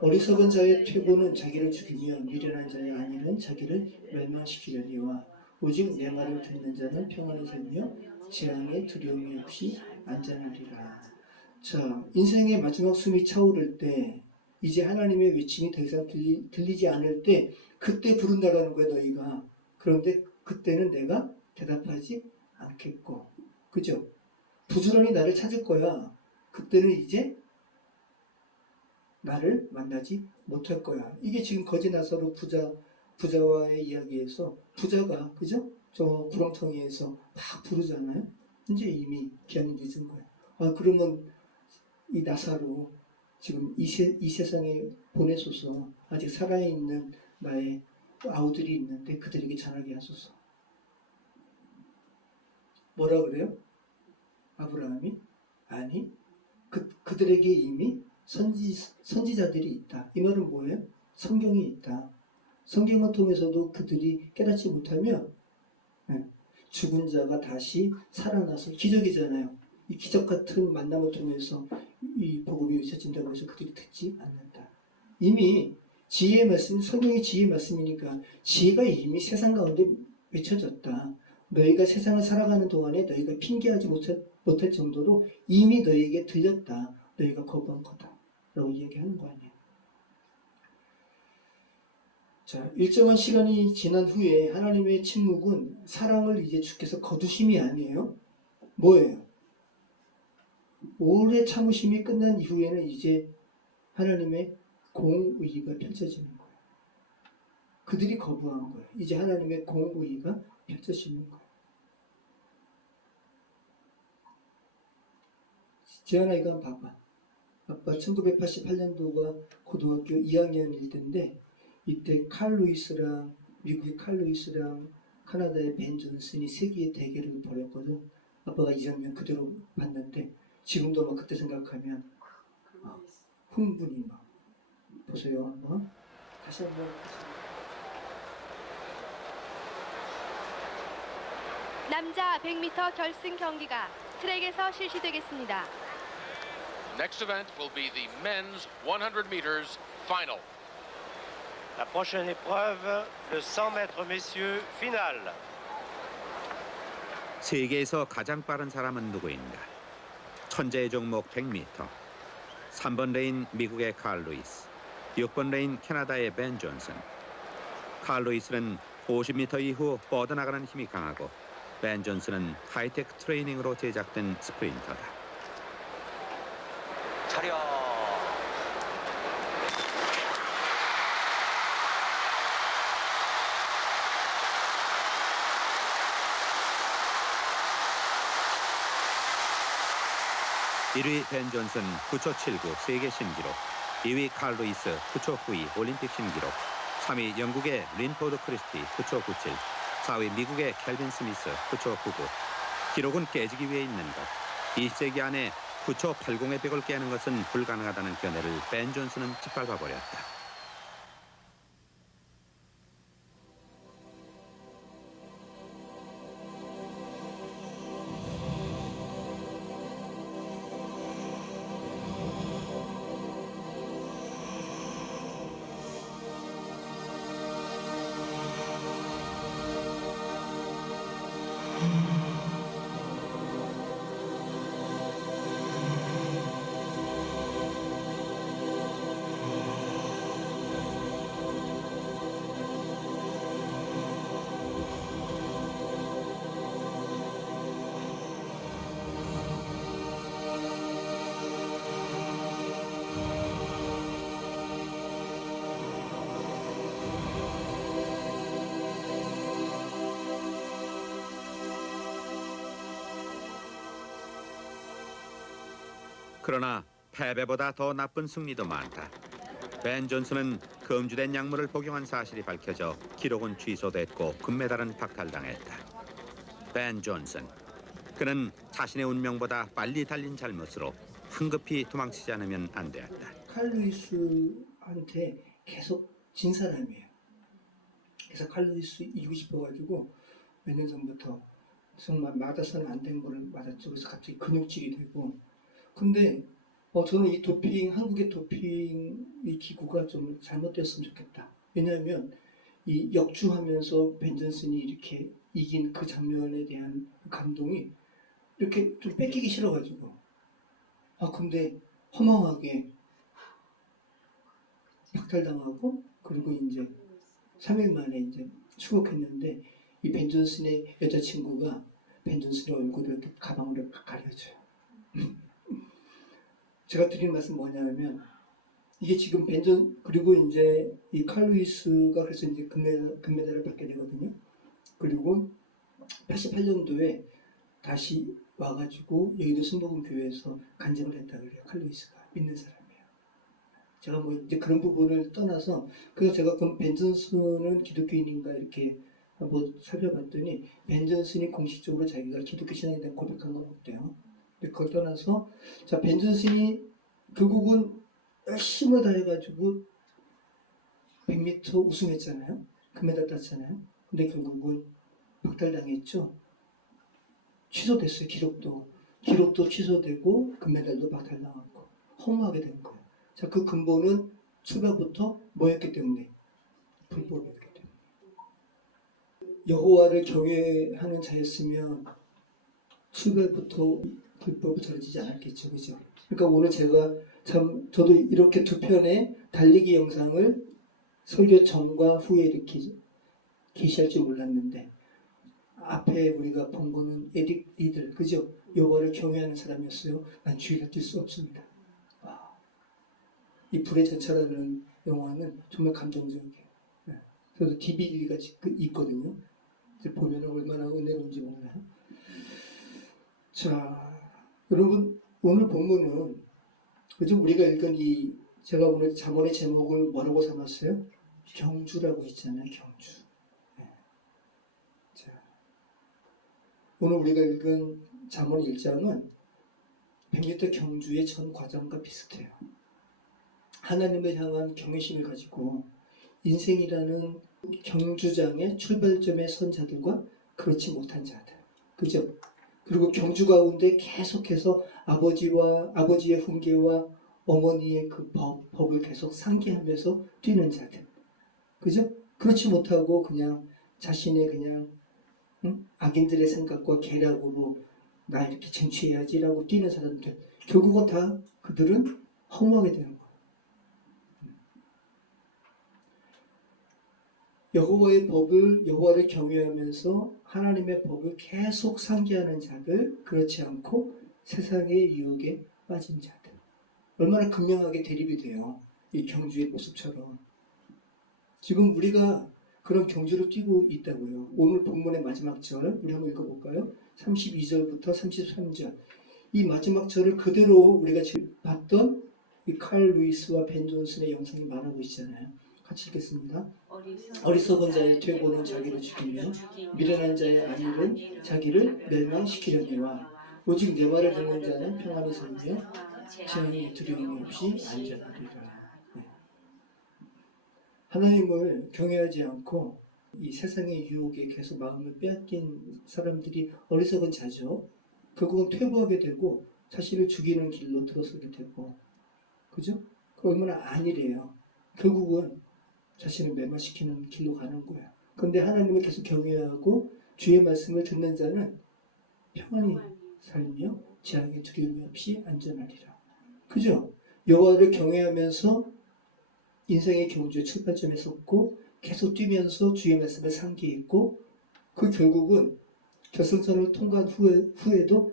어리석은 자의 퇴보는 자기를 죽이며 미련한 자의 안위는 자기를 멸망시키려니와 오직 내 말을 듣는 자는 평안히 살며 재앙의 두려움이 없이 안전하리라. 자, 인생의 마지막 숨이 차오를 때 이제 하나님의 외침이 더 이상 들리지 않을 때 그때 부른다라는 거야 너희가. 그런데 그때는 내가 대답하지 않겠고 그죠? 부지런히 나를 찾을 거야. 그때는 이제 나를 만나지 못할 거야. 이게 지금 거지 나사로 부자와의 이야기에서 부자가 그죠? 저 구렁텅이에서 막 부르잖아요. 이제 이미 기한이 늦은 거야. 아 그러면 이 나사로 지금 이 세상에 보내소서. 아직 살아있는 나의 아우들이 있는데 그들에게 전하게 하소서. 뭐라 그래요? 아브라함이? 아니 그들에게 이미 선지자들이 있다. 이 말은 뭐예요? 성경이 있다. 성경을 통해서도 그들이 깨닫지 못하면 죽은 자가 다시 살아나서 기적이잖아요. 이 기적 같은 만남을 통해서 이 복음이 외쳐진다고 해서 그들이 듣지 않는다. 이미 지혜의 말씀, 성경의 지혜의 말씀이니까 지혜가 이미 세상 가운데 외쳐졌다. 너희가 세상을 살아가는 동안에 너희가 핑계하지 못할 정도로 이미 너희에게 들렸다. 너희가 거부한 거다. 라고 이야기하는 거 아니에요. 자, 일정한 시간이 지난 후에 하나님의 침묵은 사랑을 이제 주께서 거두심이 아니에요. 뭐예요? 오래 참으심이 끝난 이후에는 이제 하나님의 공의가 펼쳐지는 거예요. 그들이 거부한 거예요. 이제 하나님의 공의가 펼쳐지는 거예요. 재현아 이거 한번 봐봐. 아빠 1988년도가 고등학교 2학년일 때인데 이때 칼 루이스랑 미국의 칼 루이스랑 카나다의 벤 존슨이 세기의 대결을 벌였거든. 아빠가 이 장면 그대로 봤는데 지금도 막 그때 생각하면 흥분이 막 보세요 한번 다시 한번 남자 100m 결승 경기가 트랙에서 실시되겠습니다. Next event will be the men's 100 meters final. La prochaine épreuve, le 100 mètres messieurs finale. 세계에서 가장 빠른 사람은 누구인가? 천재의 종목 100m. 3번 레인 미국의 칼 루이스, 6번 레인 캐나다의 벤 존슨. 칼 루이스는 50m 이후 뻗어나가는 힘이 강하고 벤 존슨은 하이테크 트레이닝으로 제작된 스프린터다. 차렷. 1위 벤 존슨 9초 79 세계 신기록, 2위 칼 루이스 9초 92 올림픽 신기록, 3위 영국의 린포드 크리스티 9초 97, 4위 미국의 켈빈 스미스 9초 99. 기록은 깨지기 위해 있는 것. 20세기 안에 9초 80의 벽을 깨는 것은 불가능하다는 견해를 벤 존슨은 짓밟아 버렸다. 그러나 패배보다 더 나쁜 승리도 많다. 벤 존슨은 금주된 약물을 복용한 사실이 밝혀져 기록은 취소됐고 금메달은 박탈당했다. 벤 존슨, 그는 자신의 운명보다 빨리 달린 잘못으로 황급히 도망치지 않으면 안 되었다. 칼 루이스한테 계속 진 사람이에요. 그래서 칼 루이스 이기고 싶어가지고 몇 년 전부터 정말 맞아서는 안 된 거를 맞았죠. 그래서 갑자기 근육질이 되고. 근데 저는 이 도핑, 한국의 도핑 이 기구가 좀 잘못됐으면 좋겠다. 왜냐하면 이 역주하면서 벤 존슨이 이렇게 이긴 그 장면에 대한 감동이 이렇게 좀 뺏기기 싫어가지고. 근데 허망하게 박탈당하고 그리고 이제 3일 만에 이제 추격했는데 이 벤 존슨의 여자친구가 벤 존슨의 얼굴을 이렇게 가방으로 가려줘요. 제가 드리는 말씀 뭐냐면 이게 지금 그리고 이제 이 칼 루이스가 그래서 이제 금메달을 받게 되거든요. 그리고 88년도에 다시 와가지고 여의도 순복음 교회에서 간증을 했다 그래요. 칼 루이스가 믿는 사람이에요. 제가 뭐 이제 그런 부분을 떠나서 그래서 제가 그럼 벤 존슨은 기독교인인가 이렇게 뭐 살펴봤더니 벤 존슨이 공식적으로 자기가 기독교 신앙에 대한 고백한 건 없대요. 근데 그걸 떠나서 자, 벤 존슨이 결국은 힘을 다해가지고 100m 우승했잖아요. 금메달 땄잖아요. 근데 결국은 박탈당했죠. 취소됐어요. 기록도 취소되고 금메달도 박탈당하고 허무하게 된 거예요. 자, 그 근본은 출발부터 뭐였기 때문에? 불법이었기 때문에. 여호와를 경외하는 자였으면 출발부터 불법을 저지르지 않았겠죠. 그죠? 그러니까 오늘 제가 저도 이렇게 두 편의 달리기 영상을 설교 전과 후에 이렇게 게시할 줄 몰랐는데 앞에 우리가 본 거는 에릭 리들, 그죠? 여호와를 경외하는 사람이었어요. 난 주의를 뛸 수 없습니다. 이 불의 전차라는 영화는 정말 감동적이에요. 네. 저도 DVD가 있거든요. 보면 얼마나 은혜로운지 몰라요. 자, 여러분 오늘 본문은 그죠? 우리가 읽은 제가 오늘 자본의 제목을 뭐라고 삼았어요? 경주라고 했잖아요. 경주. 네. 자, 오늘 우리가 읽은 잠언 1장은 100m 경주의 전 과정과 비슷해요. 하나님을 향한 경외심을 가지고 인생이라는 경주장의 출발점에 선 자들과 그렇지 못한 자들. 그죠? 그리고 경주 가운데 계속해서 아버지의 훈계와 어머니의 그 법을 계속 상기하면서 뛰는 자들. 그죠? 그렇지 못하고 그냥 자신의 그냥 악인들의 생각과 계략으로 나 이렇게 쟁취해야지라고 뛰는 사람들. 결국은 다 그들은 허무하게 되는 거예요. 여호와를 경외하면서 하나님의 법을 계속 상기하는 자들, 그렇지 않고 세상의 유혹에 빠진 자들. 얼마나 극명하게 대립이 돼요. 이 경주의 모습처럼. 지금 우리가 그런 경주를 뛰고 있다고요. 오늘 본문의 마지막 절 우리 한번 읽어볼까요? 32절부터 33절. 이 마지막 절을 그대로 우리가 지금 봤던 이 칼 루이스와 벤 존슨의 영상이 말하고 있잖아요. 같이 읽겠습니다. 어리석은 자의 퇴보는 자기를 죽이며 미련한 자의 안일은 자기를 멸망시키려니와 오직 내 말을 듣는 자는 평안히 살며 재앙에 두려움이 없이 안전하리라. 네. 하나님을 경외하지 않고 이 세상의 유혹에 계속 마음을 빼앗긴 사람들이 어리석은 자죠. 결국은 퇴보하게 되고 자신을 죽이는 길로 들어서게 되고, 그죠? 그 얼마나 안일해요. 결국은 자신을 멸망시키는 길로 가는 거예요. 그런데 하나님을 계속 경외하고 주의 말씀을 듣는 자는 평안히 살며 재앙에 두려움이 없이 안전하리라. 그죠? 여호와를 경외하면서 인생의 경주의 출발점에 섰고 계속 뛰면서 주의 말씀을 상기했고 그 결국은 결승선을 통과한 후에도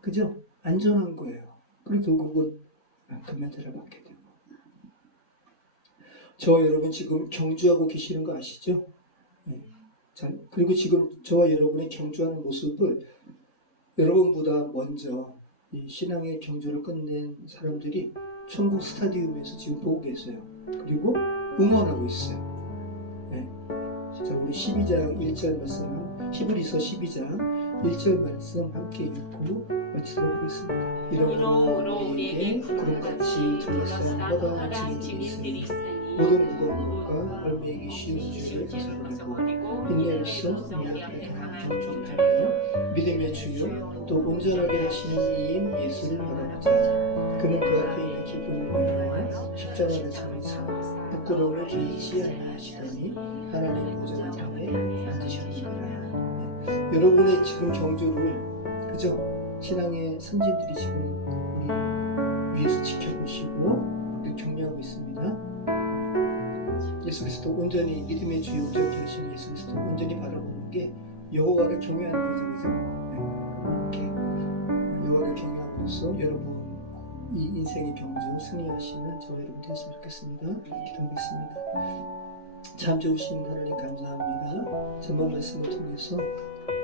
그죠? 안전한 거예요. 그리고 결국은 금메달을 받게 되고. 저와 여러분 지금 경주하고 계시는 거 아시죠? 네. 자, 그리고 지금 저와 여러분의 경주하는 모습을 여러분보다 먼저 이 신앙의 경주를 끝낸 사람들이 천국 스타디움에서 지금 보고 계세요. 그리고 응원하고 있어요. 네. 자, 우리 12장 1절 말씀, 히브리서 12장 1절 말씀 함께 읽고 마치도록 하겠습니다. 이러므로 우리에게 구름같이 둘러싼 허다한 증인들이 있으니 모든 무거운 것과 얼매이기 쉬운 죄를 벗어버리고 인내로써 우리에게 다 경주하며 믿음의 주요 또 온전하게 하시는 이인 예수를 바라보자. 그는 그 앞에 있는 기쁨을 위하여 십자가를 참으사 부끄러움을 개의치 아니하시더니 하나님 보좌 우편에 앉으셨느니라. 네. 여러분의 지금 경주를 그죠? 신앙의 선진들이 지금 우리 위에서 지켜보시고 우리 격려하고 있습니다. 예수 그리스도 온전히 믿음의 주요 온전히 하시는 예수 그리스도 온전히 바라보는 게 여호와를 경외하는 거죠, 그죠? 네. 이렇게 여호와를 경외함으로써 여러분 이 인생의 경주 승리하시는 저와 여러분 되었으면 좋겠습니다. 기도하겠습니다. 참 좋으신 하나님 감사합니다. 전번 말씀을 통해서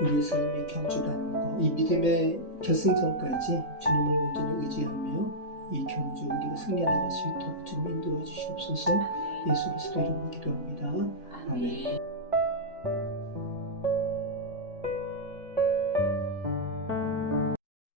우리의 삶의 경주라는 거, 이 믿음의 결승선까지 주님을 온전히 의지하며 이 경주 우리가 승리해 나갈 수 있도록 주님 인도해 주시옵소서. 예수 그리스도 이름으로 기도합니다. 아멘.